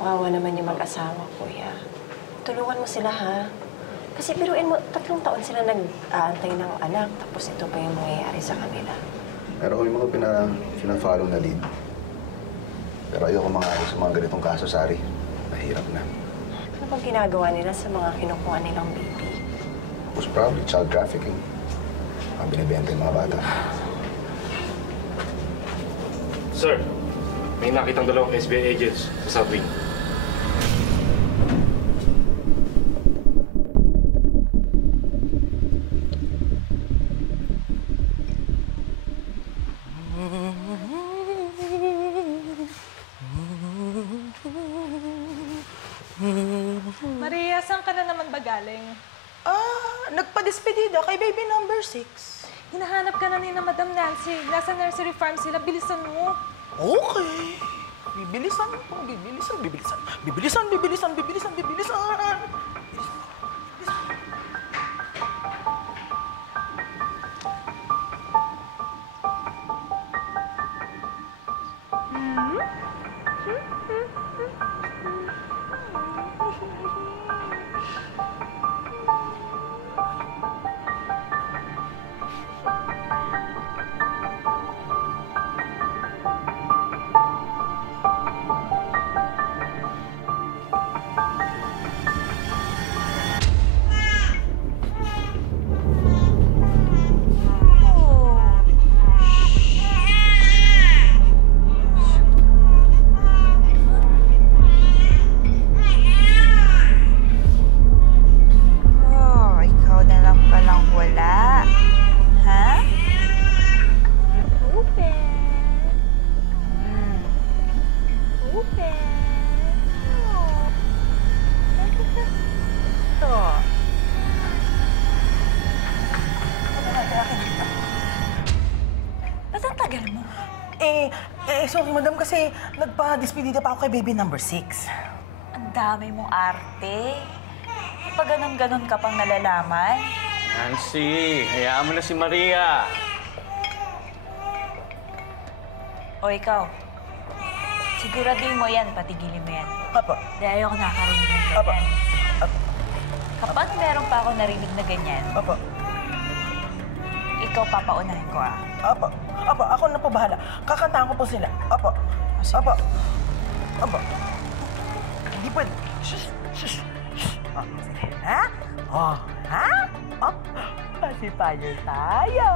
Kawawa naman yung mag-asawa, kuya. Tulungan mo sila, ha? Kasi biruin mo, 3 taon sila nag-aantay ng anak, tapos ito pa yung mangyayari sa kanila. Meron kami mga pina-follow na lead. Pero ayoko mangaari sa mga ganitong kaso, Sari. Mahirap na. Ano bang ginagawa nila sa mga kinukuha nilang baby? Most probably child trafficking. Mga binibenta yung mga bata. Sir, may nakitang 2 SBI agents sa subway. Maria, saan ka na naman ba galing? Nagpa-despedida kay baby number 6. Hinahanap ka na ni na Madam Nancy. Nasa nursery farm sila. Bilisan mo. Okay. Bibilisan po, bibilisan, bibilisan. Bibilisan, bibilisan, bibilisan, bibilisan. Sorry, madam, kasi nagpa-despedida pa ako kay baby number 6. Ang dami mong arte. Pag ganon-ganon ka pang nalalaman. Nancy, hayaan mo na si Maria. O ikaw, siguraduhin mo yan, patigilin mo yan. Apo. Dahil ayoko nakarinig ng ganyan. Apo. Apo. Kapag meron pa ako narinig na ganyan, Apo. ikaw papaunahin ko, ah. Apo. Apo, ako na po bahala. Kakantahan ko po sila. Apo. Apo. Apo. Hindi pwede. Shush. Shush. Shush. Oh, sige. Ha? Oh, ha? Oh, pasipayo tayo.